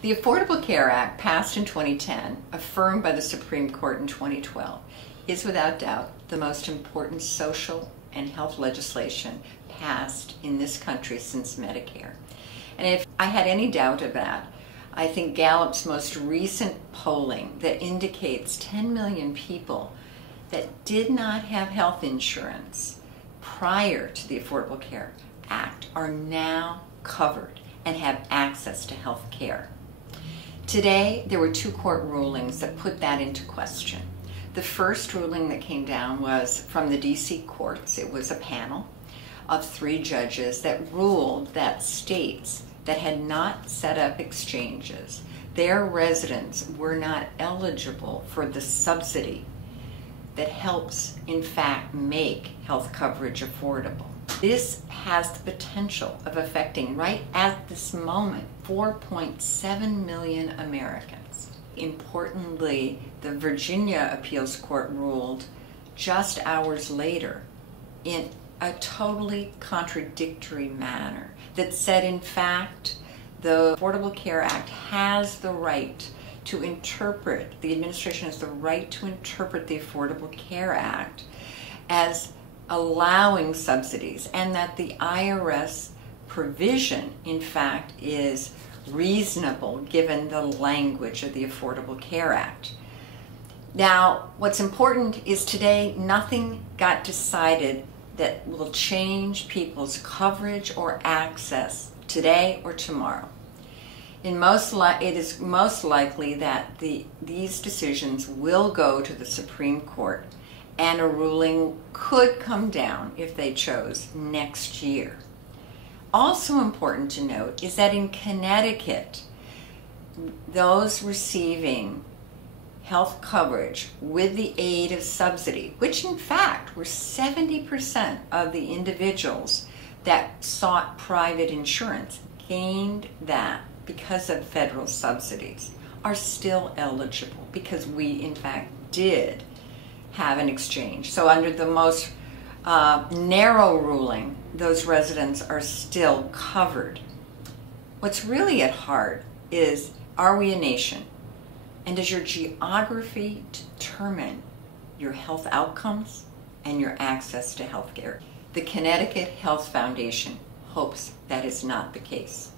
The Affordable Care Act, passed in 2010, affirmed by the Supreme Court in 2012, is without doubt the most important social and health legislation passed in this country since Medicare. And if I had any doubt of that, I think Gallup's most recent polling that indicates 10 million people that did not have health insurance prior to the Affordable Care Act are now covered and have access to health care. Today, there were two court rulings that put that into question. The first ruling that came down was from the DC courts. It was a panel of 3 judges that ruled that states that had not set up exchanges, their residents were not eligible for the subsidy that helps, in fact, make health coverage affordable. This has the potential of affecting, right at this moment, 4.7 million Americans. Importantly, the Virginia Appeals Court ruled just hours later in a totally contradictory manner that said, in fact, the Affordable Care Act has the right to interpret, the administration has the right to interpret the Affordable Care Act as allowing subsidies, and that the IRS provision, in fact, is reasonable given the language of the Affordable Care Act. Now, what's important is today nothing got decided that will change people's coverage or access today or tomorrow. It is most likely that these decisions will go to the Supreme Court, and a ruling could come down, if they chose, next year. Also important to note is that in Connecticut, those receiving health coverage with the aid of subsidy, which in fact were 70% of the individuals that sought private insurance, gained that because of federal subsidies, are still eligible because we in fact did have an exchange. So under the most narrow ruling, those residents are still covered. What's really at heart is, are we a nation? And does your geography determine your health outcomes and your access to health care? The Connecticut Health Foundation hopes that is not the case.